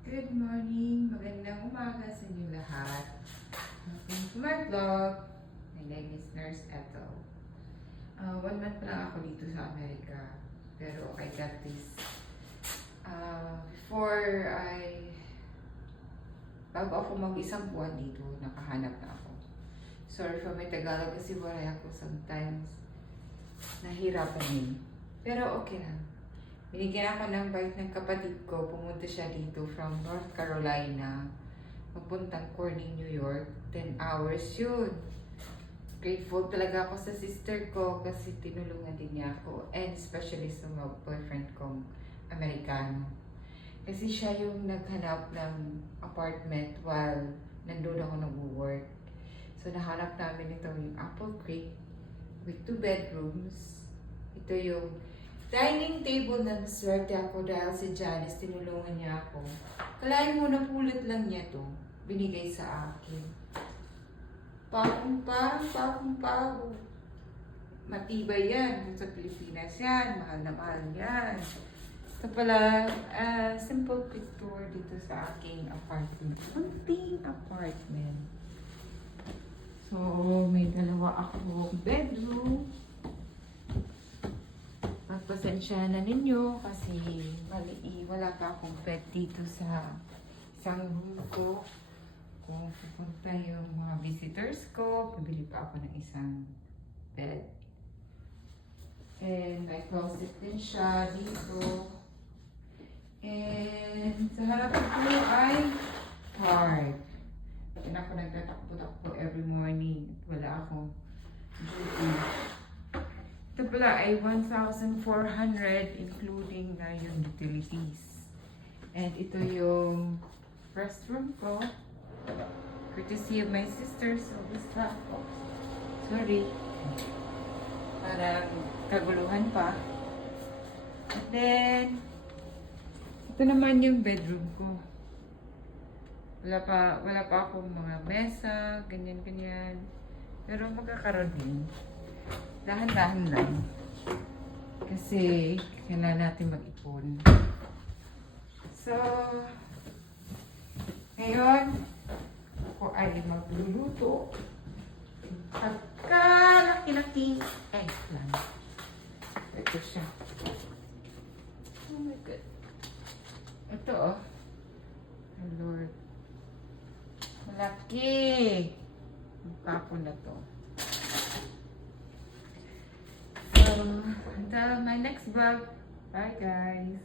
Good morning! Magandang umaga sa inyo lahat. Welcome to my vlog. My name is Nurse Ethel. 1 month pa lang ako dito sa Amerika. Pero I got this. Bago ako mag-isang buwan dito, nakahanap na ako. Sorry for my Tagalog kasi waray ako sometimes. Nahirapan din. Pero okay lang. Binigyan ako ng bite ng kapatid ko. Pumunta siya dito from North Carolina. Papuntang Corning, New York. 10 hours yun. Grateful talaga ako sa sister ko kasi tinulungan din niya ako. And especially sa mga boyfriend kong Amerikano. Kasi siya yung naghanap ng apartment while nandun ako nag-work. So nahanap namin ito yung Apple Creek with 2 bedrooms. Ito yung dining table na swerte ako dahil si Janice tinulungan niya ako. Kalahin mo, napulot lang niya to. Binigay sa akin. Pagong-pago. Matibay yan. Kung sa Pilipinas yan, mahal na mahal yan. Ito pala, simple quick tour dito sa aking apartment. Kunting apartment. So, may dalawa akong bedroom. Pagpasensya na ninyo kasi wala pa akong bed dito sa isang room ko. Kung pupunta yung mga visitors ko, pabili pa ako ng isang bed. And may closet din siya dito. And sa harap ko ay park. Yan ako nagtatakbo-takbo every morning. Wala akong duty. Ito pala ay 1,400 including na yung utilities. And ito yung restroom ko. Courtesy of my sister. So, basta ako. Sorry. Parang kaguluhan pa. And then, ito naman yung bedroom ko. Wala pa akong mga mesa, ganyan-ganyan. Pero magkakaroon din. Dahan-dahan lang. Kasi kailangan natin mag-ipon. So, ngayon, ako ay magluluto. Pagka-laki-laking eggplant. Ito siya. Oh my God. Ito oh. Oh Lord. Malaki. Mukha ko na to. Until my next vlog. Bye guys.